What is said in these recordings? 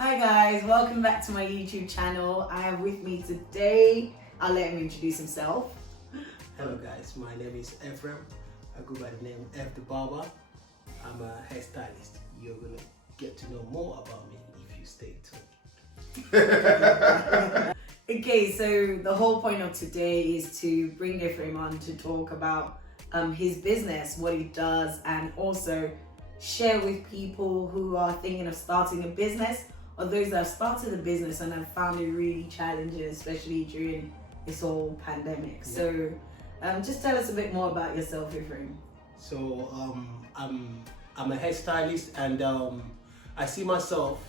Hi guys, welcome back to my YouTube channel. I have with me today, I'll let him introduce himself. Hello guys, my name is Ephraim. I go by the name F the Barber. I'm a hairstylist. You're gonna get to know more about me if you stay tuned. Okay, so the whole point of today is to bring Ephraim on to talk about his business, what he does, and also share with people who are thinking of starting a business or those that have started a business and have found it really challenging, especially during this whole pandemic. Yeah. So just tell us a bit more about yourself, Ephraim. So I'm a hairstylist, and I see myself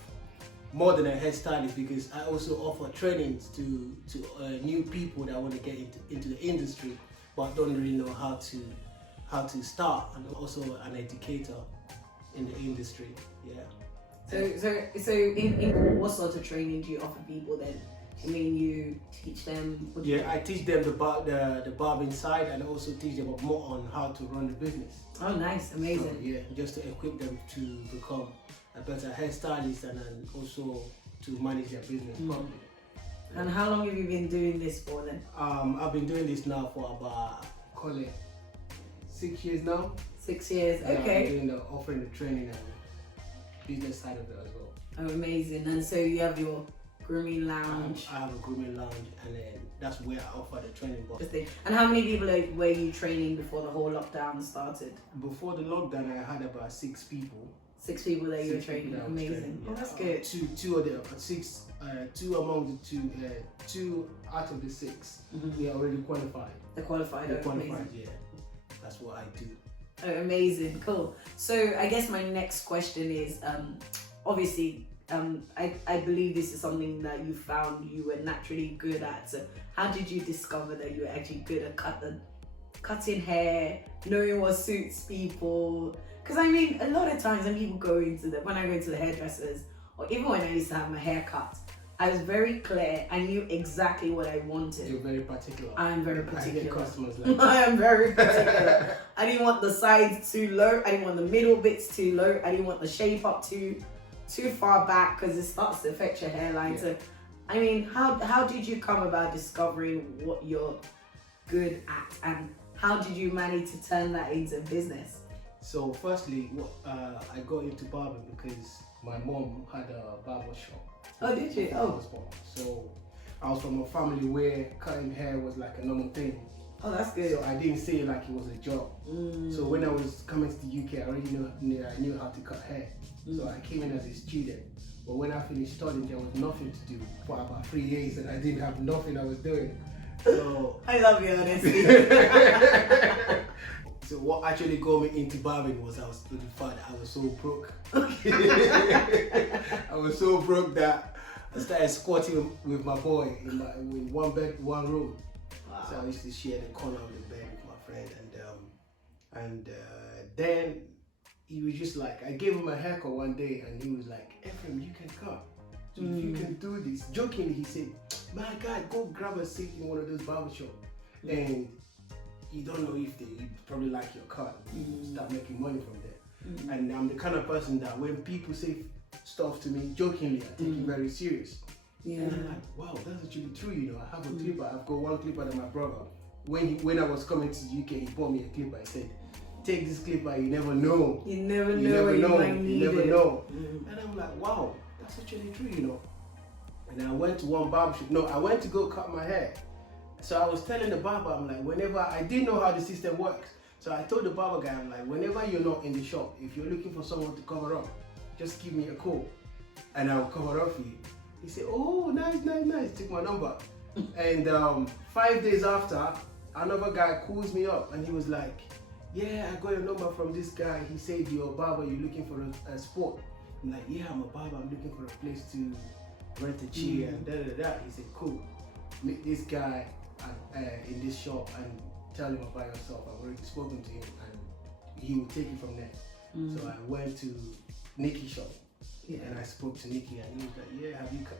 more than a hairstylist because I also offer trainings to new people that want to get into the industry but don't really know how to start, and also an educator in the industry. Yeah. So in what sort of training do you offer people then? I mean, you teach them? I teach them the barbing side, and also teach them more on how to run the business. Oh, nice, amazing. So, yeah, just to equip them to become a better hairstylist and then also to manage their business properly. And how long have you been doing this for then? I've been doing this now for about, call it 6 years now. 6 years, Yeah, okay. I'm doing offering the training and business side of it as well. Oh, amazing. And so you have your grooming lounge. I have a grooming lounge, and then that's where I offer the training. And how many people were you training before the whole lockdown started? Before the lockdown, I had about 6 people. 6 people that you were training. Amazing. Yeah. Oh, that's good. Two of the 6, 2 among the 2, 2 out of the 6, we are already qualified. They're qualified. They're qualified. Amazing. Yeah. That's what I do. Oh, amazing, cool. So I guess my next question is, obviously, I believe this is something that you found you were naturally good at. So how did you discover that you were actually good at cutting hair, knowing what suits people? Because I mean, a lot of times when people when I go into the hairdressers, or even when I used to have my hair cut, I was very clear. I knew exactly what I wanted. You're very particular. I'm very particular. I get customers like I am very particular. I didn't want the sides too low. I didn't want the middle bits too low. I didn't want the shape up too far back because it starts to affect your hairline. Yeah. So, I mean, how did you come about discovering what you're good at, and how did you manage to turn that into business? So, firstly, I got into barbering because my mom had a barber shop. Oh, did you? Oh. So I was from a family where cutting hair was like a normal thing. Oh, that's good. So I didn't see it like it was a job. So when I was coming to the UK, I already knew how to cut hair. So I came in as a student. But when I finished studying, there was nothing to do for about 3 years, and I didn't have nothing I was doing. So I love you, honestly. So what actually got me into barbering was I was so broke. I was so broke that I started squatting with my boy in one bed, one room. Wow. So I used to share the corner of the bed with my friend, and then he was just like, I gave him a haircut one day, and he was like, Ephraim, you can cut. So if you can do this, jokingly he said, my guy, go grab a seat in one of those barbershops. And you don't know if they probably like your cut. You start making money from there. And I'm the kind of person that when people say stuff to me jokingly, I take it very serious. Yeah. And I'm like, wow, that's actually true. You know, I have a clipper. I've got one clipper that my brother, when I was coming to the UK, he bought me a clipper. He said, take this clipper. You never know. You never know. You never know. And I'm like, wow, that's actually true. You know. And I went to one barbershop. No, I went to go cut my hair. So I was telling the barber, I'm like, whenever, I didn't know how the system works. So I told the barber guy, I'm like, whenever you're not in the shop, if you're looking for someone to cover up, just give me a call and I'll cover up for you. He said, oh, nice. Took my number. And 5 days after, another guy calls me up and he was like, yeah, I got your number from this guy. He said, you're a barber, you're looking for a spot. I'm like, yeah, I'm a barber, I'm looking for a place to rent a chair and da. He said, cool, meet this guy in this shop and tell him about yourself. I've already spoken to him and he will take it from there. So I went to Nikki's shop and I spoke to Nikki, and he was like, yeah,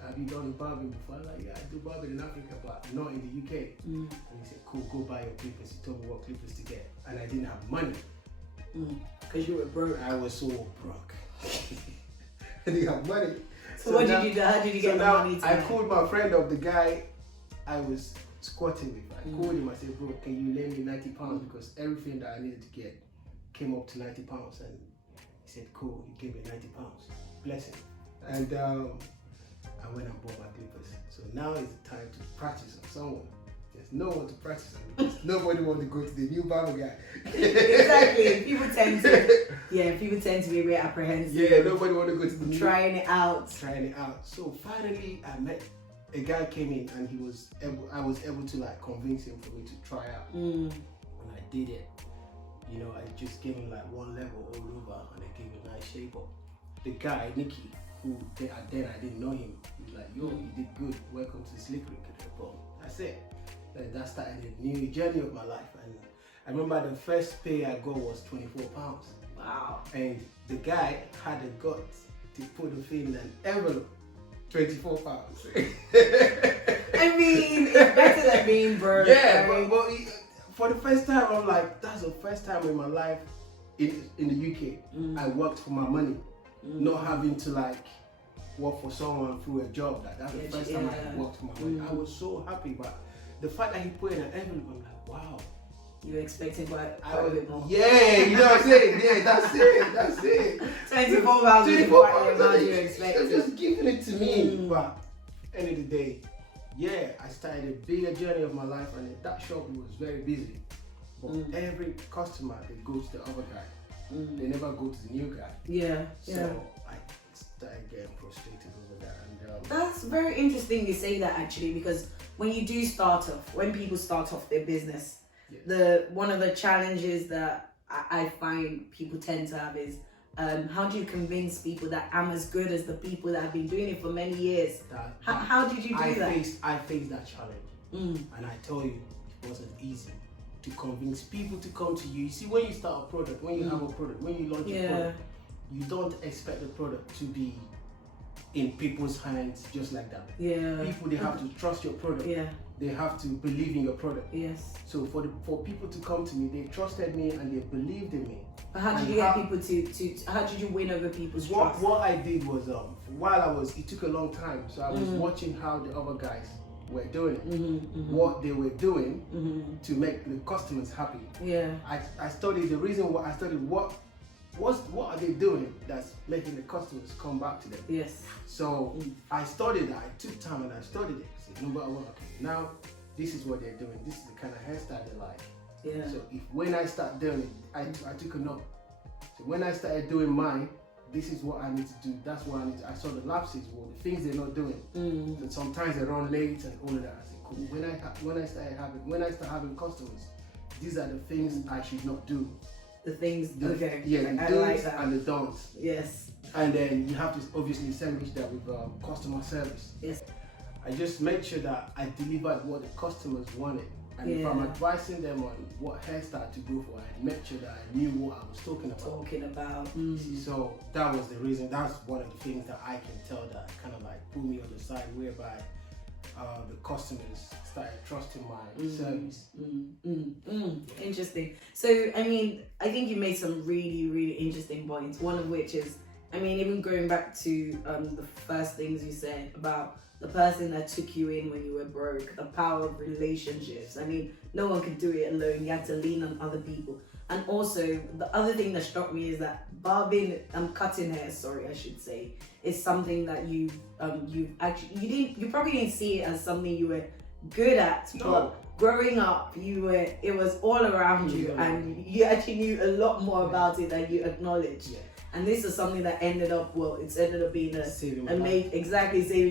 have you done barbering before? I'm like, yeah, I do barbering in Africa but not in the UK. And he said, cool, go buy your clippers. He told me what clippers to get, and I didn't have money. Because you were broke. I was so broke. I didn't have money. So what did you do? How did you get the money to I that? called my friend of the guy I was squatting with. I called him. I said, bro, can you lend me £90 because everything that I needed to get came up to £90, and he said, cool. He gave me £90. Bless him. And I went and bought my clippers. So now is the time to practice on someone. There's no one to practice on because nobody wants to go to the new barber guy. Exactly. People tend to be a bit apprehensive. Yeah, nobody want to go to the new. Trying it out. So finally, I met a guy came in, and I was able to like convince him for me to try out, and I did it. You know, I just gave him like one level all over, and I gave him a nice shape up. The guy Nicky, who then I didn't know him, he was like, yo, you did good. Welcome to Slick Rick. Boom. That's it. And that started a new journey of my life. And I remember the first pay I got was £24. Wow. And the guy had the guts to put the thing in an envelope. £24. I mean, it's better than being broke. Yeah, right? but for the first time, I'm like, that's the first time in my life in the UK I worked for my money, not having to like work for someone through a job. That's the first time I worked for my money. I was so happy, but the fact that he put in an envelope, I'm like, wow. You were expecting quite a bit more. Yeah, you know what I'm saying? Yeah, that's it. £24 is quite the amount you expected. You're just giving it to me. But end of the day, yeah, I started a bigger journey of my life, and that shop was very busy. But every customer, they go to the other guy. They never go to the new guy. Yeah. So I started getting frustrated over that. And that's very interesting you say that actually, because when people start off their business, one of the challenges that I find people tend to have is how do you convince people that I'm as good as the people that have been doing it for many years? How did you do that? I faced that challenge, and I tell you, it wasn't easy to convince people to come to you. You see, when you start a product, when you have a product, when you launch a product, you don't expect the product to be in people's hands just like that. Yeah. People, they have to trust your product. Yeah. They have to believe in your product. Yes. So for people to come to me, they trusted me and they believed in me. But how did you get people to how did you win over people's trust? What I did was it took a long time. So I was watching how the other guys were doing it, what they were doing to make the customers happy. Yeah. I studied the reason why I studied what are they doing that's making the customers come back to them. Yes. So I studied that. I took time and I studied it. I said, now this is what they're doing. This is the kind of hairstyle they like. Yeah. So when I start doing it, I took a note. So when I started doing mine, this is what I need to do. That's what I need to. I saw the lapses, the things they're not doing. So sometimes they run late and all of that. I said, cool. When I start having customers, these are the things I should not do. The things, okay. Yeah, the do's and the don'ts. Yes. And then you have to obviously sandwich that with customer service. Yes. I just made sure that I delivered what the customers wanted. And if I'm advising them on what hairstyle to go for, I made sure that I knew what I was talking about. So that was the reason. That's one of the things that I can tell that kind of like put me on the side, whereby the customers started trusting my service. Interesting. So, I mean, I think you made some really, really interesting points. One of which is, I mean, even going back to the first things you said about the person that took you in when you were broke, the power of relationships. I mean, no one could do it alone. You had to lean on other people. And also, the other thing that struck me is that cutting hair, I should say, is something that you probably didn't see it as something you were good at. No. But growing up, it was all around you, and you actually knew a lot more about it than you acknowledged. Yeah. And this is something that ended up being saving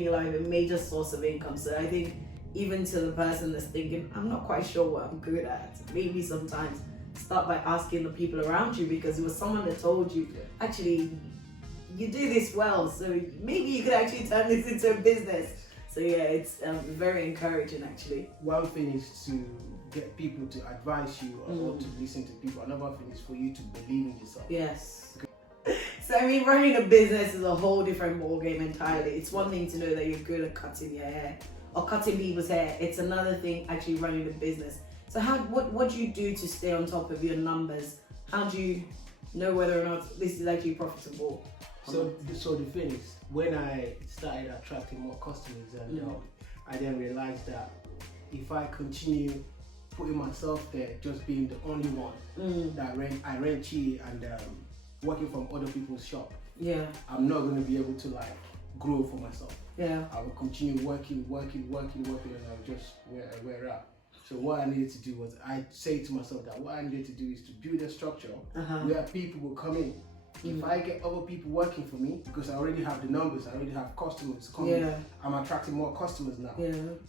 your life, a major source of income. So I think even to the person that's thinking, I'm not quite sure what I'm good at, maybe sometimes start by asking the people around you, because it was someone that told you, actually, you do this well, so maybe you could actually turn this into a business. So yeah, it's very encouraging actually. One thing is to get people to advise you or to listen to people. Another thing is for you to believe in yourself. Yes. So I mean, running a business is a whole different ballgame entirely. It's one thing to know that you're good at cutting your hair or cutting people's hair. It's another thing actually running a business. So what do you do to stay on top of your numbers? How do you know whether or not this is actually profitable. So the thing is, when I started attracting more customers, and I then realized that if I continue putting myself there, just being the only one that I rent cheap and working from other people's shop, I'm not going to be able to like grow for myself. I will continue working, and I'll just wear out. So what I needed to do was, I say to myself that what I needed to do is to build a structure where people will come in. If I get other people working for me, because I already have the numbers, I already have customers coming, I'm attracting more customers now.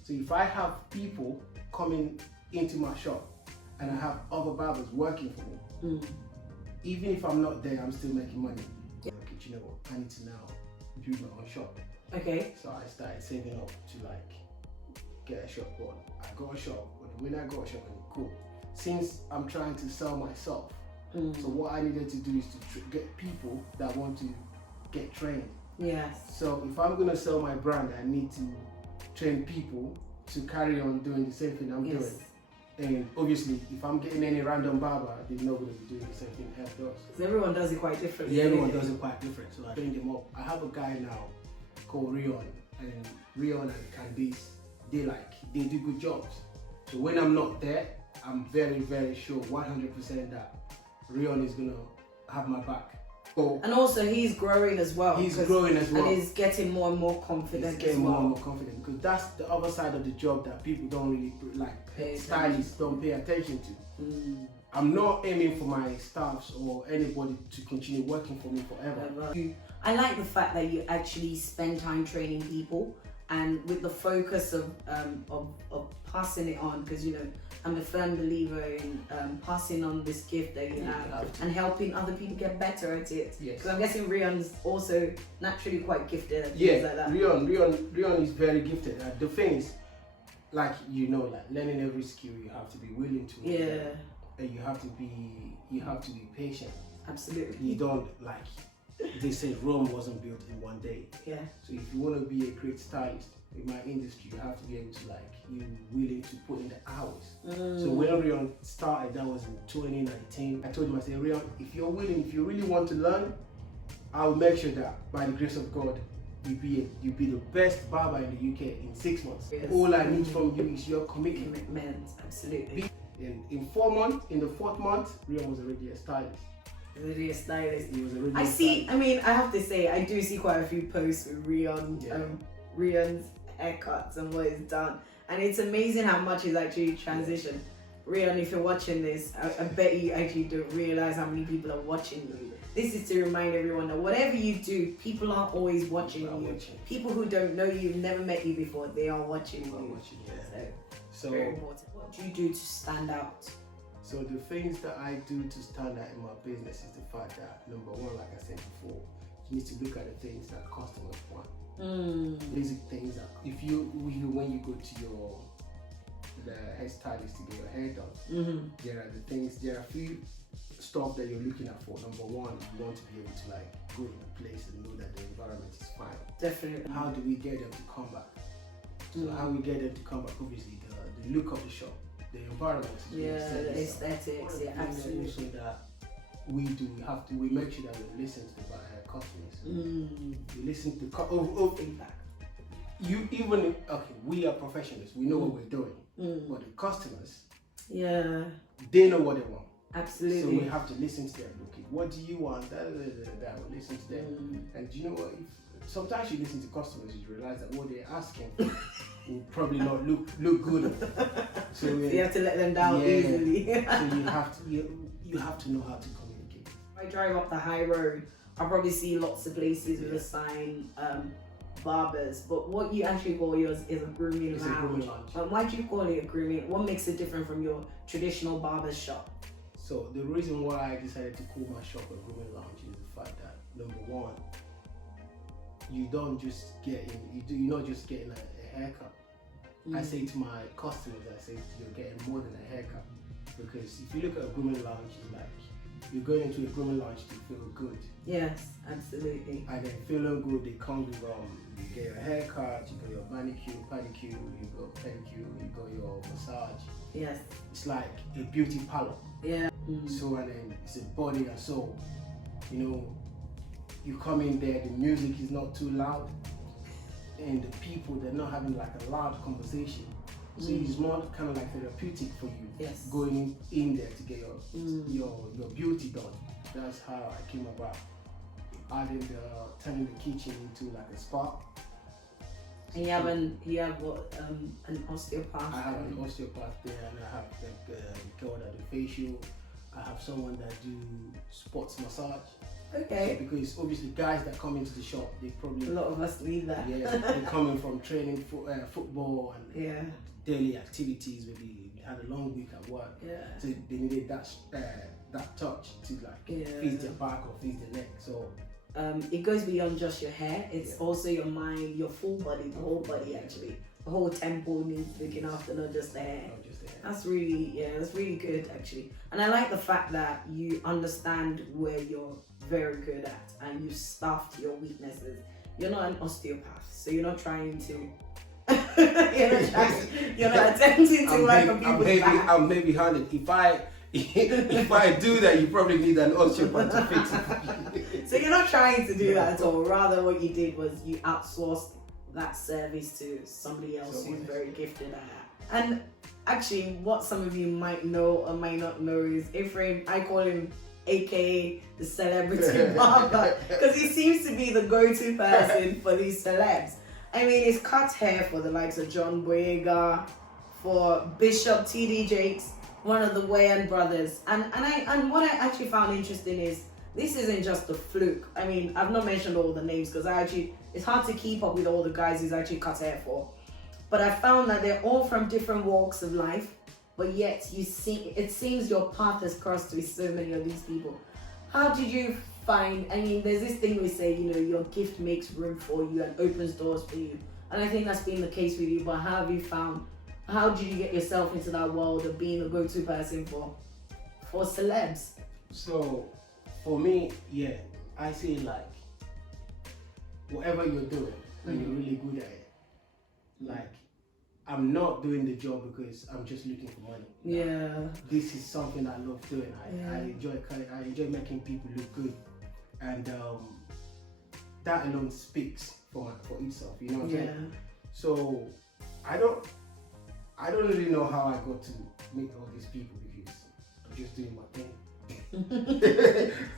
So if I have people coming into my shop and I have other barbers working for me, even if I'm not there, I'm still making money. Okay, you know what? I need to now build my own shop. Okay. So I started saving up to like get a shop going. I got a shop, but when I got a shop, cool. Since I'm trying to sell myself, so what I needed to do is to get people that want to get trained. So if I'm gonna sell my brand, I need to train people to carry on doing the same thing I'm doing. And obviously, if I'm getting any random barber, they're not gonna be doing the same thing F does. Because everyone does it quite differently. Yeah, everyone does it quite different. So I train them up. I have a guy now called Rion, and Rion and Candice, they do good jobs. So when I'm not there, I'm very, very sure 100% that Rion is gonna have my back. And also he's growing as well. He's growing as well. And he's getting more and more confident. He's getting more and more confident, because that's the other side of the job that people don't really stylists don't pay attention to. I'm not aiming for my staffs or anybody to continue working for me forever. I like the fact that you actually spend time training people, and with the focus of passing it on, because you know I'm a firm believer in passing on this gift that you have and helping other people get better at it. Because I'm guessing Rion's also naturally quite gifted at things like that. Rion is very gifted. The thing is, like learning every skill, you have to be willing to. And you have to be patient. Absolutely. You don't they say Rome wasn't built in one day. So if you want to be a great stylist in my industry, you have to be able to you're willing to put in the hours. So when Rion started, that was in 2019. I told him, I said, Rion, if you're willing, if you really want to learn, I'll make sure that by the grace of God, you be the best barber in the UK in 6 months. All I need from you is your commitment. Absolutely. In 4 months, in the 4th month, Rion was already a stylist. Already a stylist. He was already I have to say, I do see quite a few posts with Rion, Rion's haircuts and what he's done. And it's amazing how much he's actually transitioned. Rion, if you're watching this, I bet you actually don't realize how many people are watching you. This is to remind everyone that whatever you do, people are always watching you. People who don't know you, never met you before, they are watching you. So very important. What do you do to stand out? So the things that I do to stand out in my business is the fact that, number one, like I said before, you need to look at the things that customers want. Basic things that when you go to the hairstylist to get your hair done, there are a few stuff that you're looking at for. Number one, you want to be able to go in a place and know that the environment is fine. Definitely. How do we get them to come back? So how we get them to come back, obviously the look of the shop, the environment, the aesthetics, absolutely. Also that we make sure that we listen to the customers. We listen to feedback. We are professionals. We know what we're doing, but the customers, they know what they want. Absolutely. So we have to listen to them. Okay, what do you want? We listen to them, and you know what? Sometimes you listen to customers, you realize that what they're asking will probably not look good. So you have to let them down easily. So you have to know how to communicate. If I drive up the high road, I'll probably see lots of places with a sign, barbers. But what you actually call yours is a grooming lounge. Why do you call it a grooming? What makes it different from your traditional barber shop? So the reason why I decided to call my shop a grooming lounge is the fact that, number one, you're not just getting a haircut. I say to my customers, you're getting more than a haircut, because if you look at a grooming lounge, it's you're going into a grooming lounge to feel good. Yes, absolutely. And then feeling good, it comes with you get your haircut, you got your manicure, pedicure, you got pedicure, you got your massage. Yes. It's like a beauty parlor. Yeah. So and then it's a body and soul. You know, you come in there, the music is not too loud, and the people, they're not having like a loud conversation. So it's more kind of like therapeutic for you. Yes. Going in there to get your beauty done. That's how I came about adding turning the kitchen into like a spa. And you have what, an osteopath? I have an osteopath there, and I have the girl that do facial. I have someone that do sports massage. Okay. So because obviously guys that come into the shop, they probably A lot of us need that. yeah, they're coming from training football and Yeah. daily activities. Maybe they had a long week at work, Yeah. so they needed that touch to like fix their back or fix their neck. So it goes beyond just your hair. It's also your mind, your full body, the whole body actually. The whole temple needs looking after, not just the hair. not just the hair. That's really good actually. And I like the fact that you understand where you're very good at and you staffed your weaknesses. You're not an osteopath, so you're not trying to you're not attempting to work on people's back. I'm maybe handed. If I do that, you probably need an osteopath to fix it. So you're not trying to do that at all. Rather, what you did was you outsourced that service to somebody else who's very gifted at it. And actually, what some of you might know or might not know is Ephraim. I call him aka the celebrity barber because he seems to be the go-to person for these celebs. I mean, he's cut hair for the likes of John Boyega, for Bishop T.D. Jakes, one of the Wayan brothers. And what I actually found interesting is this isn't just a fluke. I mean, I've not mentioned all the names because it's hard to keep up with all the guys he's actually cut hair for. But I found that they're all from different walks of life, but yet it seems your path has crossed with so many of these people. How did you find, I mean, there's this thing we say, you know, your gift makes room for you and opens doors for you. And I think that's been the case with you, but how did you get yourself into that world of being a go-to person for celebs? So, for me, yeah, I say like, whatever you're doing, and you're really good at it, like, I'm not doing the job because I'm just looking for money. Yeah. This is something I love doing. I enjoy making people look good, and that alone speaks for itself. You know what I'm saying? So I don't really know how I got to meet all these people because I'm just doing my thing.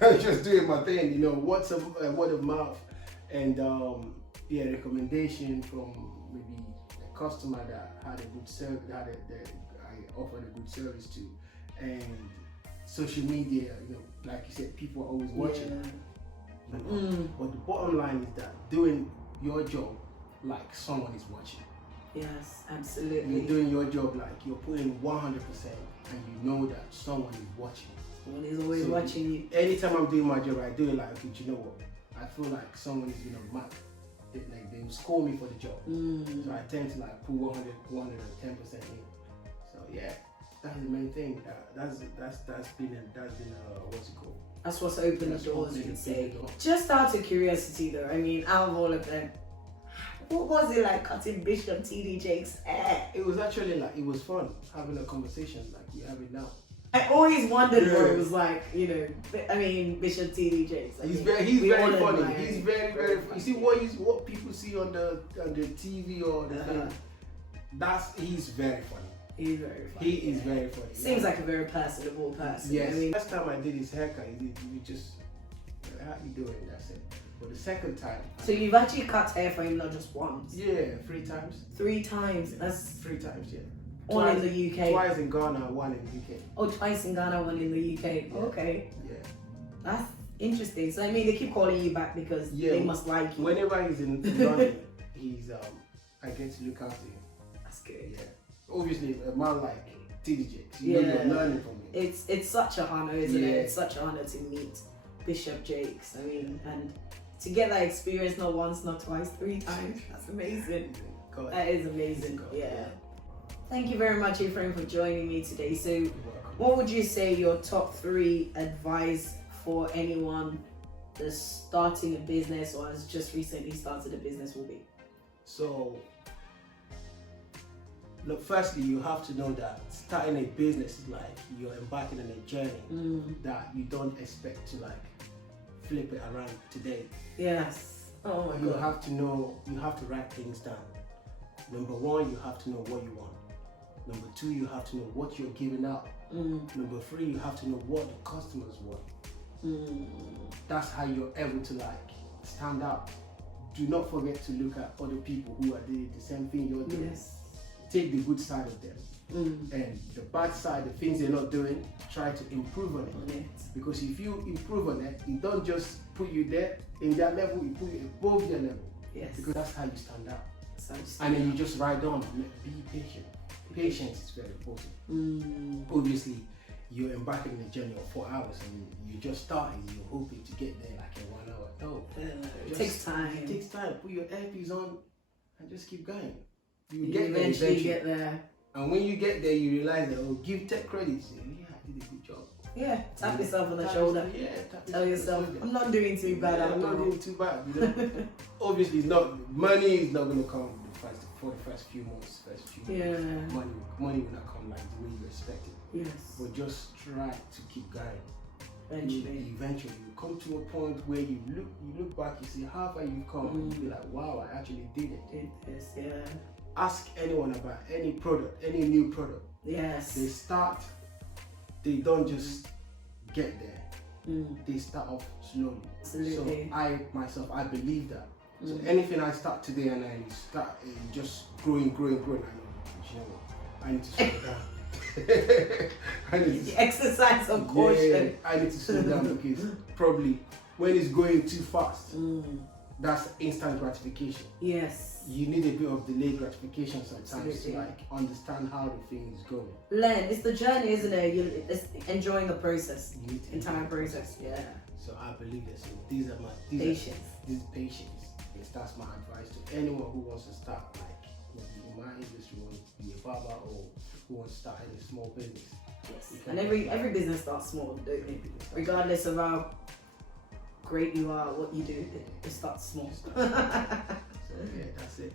I'm just doing my thing. You know, word of mouth, and recommendation from maybe customer that had a good service, I offered a good service to, and social media, you know, like you said, people are always watching. But the bottom line is that doing your job like someone is watching. Yes, absolutely. You're doing your job like you're putting 100%, and you know that someone is watching. Someone is always watching you. Anytime I'm doing my job, I do it like, okay, you know what? I feel like someone is gonna mark. Like they will score me for the job. So I tend to like put 110% in. So yeah, that's the main thing. That's been what's it called? That's what's opened the doors, you could say. Just out of curiosity though, I mean, out of all of them, what was it like cutting Bishop T.D. Jakes' hair? It was actually like, it was fun having a conversation like we have it now. I always wondered what it was like, you know. I mean, Bishop T.D. Jakes. He's very funny. He's very funny. You see what people see on the TV or the thing. He's very funny. He's very funny. He is very funny. Seems like a very personable person. Yes. I mean, last time I did his haircut, he just, how you doing? That's it. But the second time. So you've actually cut hair for him not just once? Yeah, 3 times. 3 times. Yeah. That's 3 times. Yeah. All in the UK. Twice in Ghana, 1 in the UK. Oh, twice in Ghana, 1 in the UK. Yeah. Okay. Yeah. That's interesting. So I mean, they keep calling you back because they must like you. Whenever he's in London, I get to look after him. That's good. Yeah. Obviously, a man like T.D. Jakes, you know you're learning from him. It's such an honor, isn't it? It's such an honor to meet Bishop Jakes. I mean, and to get that experience not once, not twice, 3 times. That's amazing. That is amazing. Yeah. Thank you very much, Ephraim, for joining me today. So, What would you say your top 3 advice for anyone that's starting a business or has just recently started a business will be? So, look, firstly, you have to know that starting a business is like you're embarking on a journey that you don't expect to like flip it around today. Yes. Oh my You God. have to know, you have to write things down. Number 1, you have to know what you want. Number 2, you have to know what you're giving out. Number 3, you have to know what the customers want. That's how you're able to like stand out. Do not forget to look at other people who are doing the same thing you're doing. Yes. Take the good side of them. And the bad side, the things they're not doing, try to improve on it. Because if you improve on it, it don't just put you there in that level, it put you above your level. Yes. Because that's how you stand out. And then you just ride on. Be patient. Patience is very important. Obviously, you're embarking on a journey of 4 hours and you're just starting. You're hoping to get there like in 1 hour. No, it takes time. It takes time. Put your earpiece on and just keep going. You eventually get there. And when you get there, you realize that, oh, give tech credit. Say, yeah, I did a good job. Yeah, tap yourself on the shoulder. Tell yourself, I'm not doing too bad. I'm not doing too bad. You know? Obviously, it's not, money is not going to come for the first few months. Money will not come like the way you expect it. Yes. But just try to keep going. Eventually You come to a point where you look back, you see how far you've come, and you be like, wow, I actually did it. Yeah. Ask anyone about any product, any new product. Yes. They start, they don't just get there. They start off slowly. Absolutely. So I believe that. So anything I start today and I start just growing, I know, you know what, I need to slow down. The exercise of caution. I need to slow down because probably when it's going too fast, that's instant gratification. Yes. You need a bit of delayed gratification sometimes to like understand how the thing is going. Learn. It's the journey, isn't it? It's enjoying the process. You need to entire process. Yeah. So I believe that. So these are my patience. This is patience. Yes, that's my advice to anyone who wants to start like in my industry, wants to be a barber or who wants to start any small business. Yes. And every business starts small, don't they? Regardless of how great you are, what you do, it starts small. So yeah, that's it.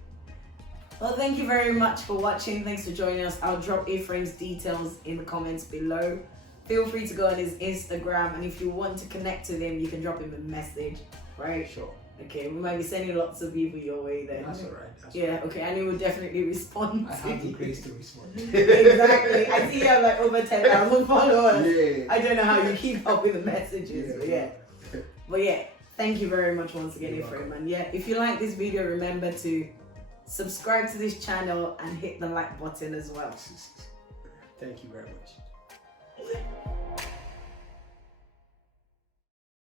Well, thank you very much for watching. Thanks for joining us. I'll drop Ephraim's details in the comments below. Feel free to go on his Instagram, and if you want to connect with him, you can drop him a message, right? Sure. Okay, we might be sending lots of people your way then. That's alright. Yeah, okay, and he will definitely respond. I have the grace to respond. Exactly. I see you have like over 10,000 followers. Yeah. I don't know how you keep up with the messages, but yeah. Thank you very much once again, Ephraim. And yeah, if you like this video, remember to subscribe to this channel and hit the like button as well. Thank you very much.